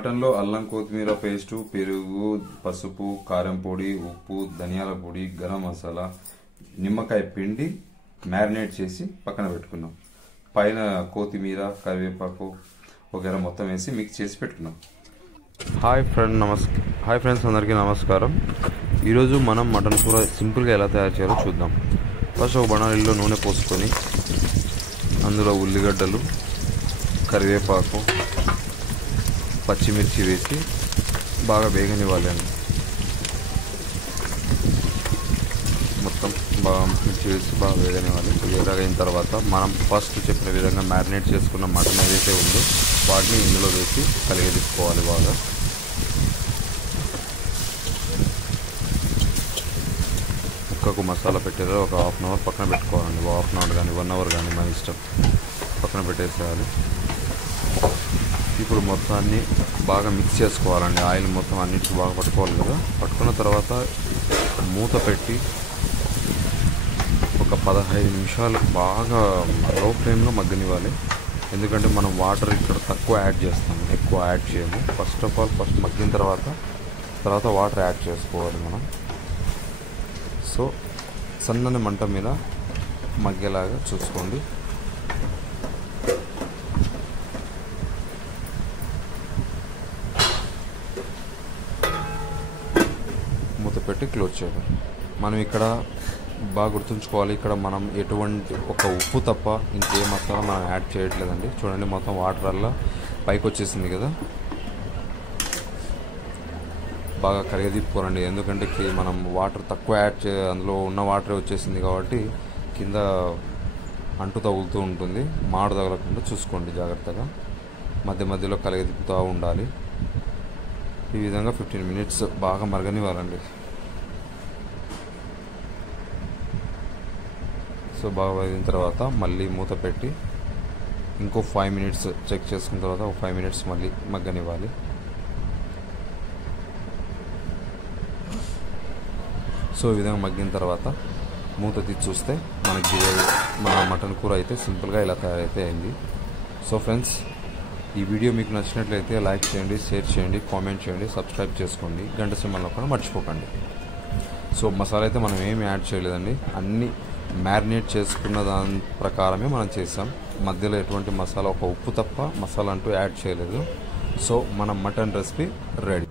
మటన్లో అల్లం కొత్తిమీర పేస్టు, పెరుగు, పసుపు, కారం పొడి, ఉప్పు, ధనియాల పొడి, గరం మసాలా, నిమ్మకాయ పిండి మ్యారినేట్ చేసి పక్కన పెట్టుకున్నాం. పైన కొత్తిమీర, కరివేపాకు వగేరా మొత్తం వేసి మిక్స్ చేసి పెట్టుకున్నాం. హాయ్ ఫ్రెండ్స్, అందరికీ నమస్కారం. ఈరోజు మనం మటన్ కూర సింపుల్గా ఎలా తయారు చేయాలో చూద్దాం. ఫస్ట్ ఒక బనాలీలో నూనె పోసుకొని అందులో ఉల్లిగడ్డలు, కరివేపాకు, పచ్చిమిర్చి వేసి బాగా వేగనివ్వాలండి. మొత్తం బాగా మిర్చి వేసి బాగా వేగనివ్వాలి. వేగైన తర్వాత మనం ఫస్ట్ చెప్పిన విధంగా మ్యారినేట్ చేసుకున్న మటన్ ఏదైతే ఉందో వాటిని ఇందులో వేసి కలిగేసుకోవాలి. బాగా ముక్కకు మసాలా పెట్టేది ఒక హాఫ్ అన్ అవర్ పక్కన పెట్టుకోవాలండి. హాఫ్ అన్ అవర్ కానీ 1 అవర్ కానీ మన ఇష్టం, పక్కన పెట్టేసేయాలి. ఇప్పుడు మొత్తాన్ని బాగా మిక్స్ చేసుకోవాలండి. ఆయిల్ మొత్తం అన్నిటికీ బాగా పట్టుకోవాలి కదా. పట్టుకున్న తర్వాత మూత పెట్టి ఒక 15 నిమిషాలు బాగా లో ఫ్లేమ్లో మగ్గనివ్వాలి. ఎందుకంటే మనం వాటర్ ఇక్కడ తక్కువ యాడ్ చేస్తాము, ఎక్కువ యాడ్ చేయము. ఫస్ట్ మగ్గిన తర్వాత వాటర్ యాడ్ చేసుకోవాలి మనం. సో సన్నని మంట మీద మగ్గేలాగా చూసుకోండి. మూత పెట్టి క్లోజ్ చేయాలి. మనం ఇక్కడ బాగా గుర్తుంచుకోవాలి, ఇక్కడ మనం ఎటువంటి ఒక ఉప్పు తప్ప ఇంకే మసాలా మనం యాడ్ చేయట్లేదండి. చూడండి, మొత్తం వాటర్ అలా పైకి వచ్చేసింది కదా. బాగా కరిగదిప్పుకోరండి, ఎందుకంటే మనం వాటర్ తక్కువ అందులో ఉన్న వాటరే వచ్చేసింది కాబట్టి కింద అంటు తగులుతూ ఉంటుంది. మాడు తగలకుండా చూసుకోండి జాగ్రత్తగా. మధ్యలో కలగదిప్పుతూ ఉండాలి. ఈ విధంగా 15 మినిట్స్ బాగా మరగనివ్వాలండి. సో బాగా మరిగిన తర్వాత మళ్ళీ మూత పెట్టి ఇంకో 5 మినిట్స్ చెక్ చేసుకున్న తర్వాత ఒక 5 మినిట్స్ మళ్ళీ మగ్గనివ్వాలి. సో ఈ విధంగా మగ్గిన తర్వాత మూత తీసి చూస్తే మన మటన్ కూర అయితే సింపుల్గా ఇలా తయారైతే అయింది. సో ఫ్రెండ్స్, ఈ వీడియో మీకు నచ్చినట్లయితే లైక్ చేయండి, షేర్ చేయండి, కామెంట్ చేయండి, సబ్స్క్రైబ్ చేసుకోండి, గంట సింబల్ కూడా మర్చిపోకండి. సో మసాలా అయితే మనం ఏమి యాడ్ చేయలేదండి, అన్నీ మ్యారినేట్ చేసుకున్న దాని ప్రకారమే మనం చేసాం. మధ్యలో ఎటువంటి మసాలా, ఒక ఉప్పు తప్ప మసాలా అంటూ యాడ్ చేయలేదు. సో మన మటన్ రెసిపీ రెడీ.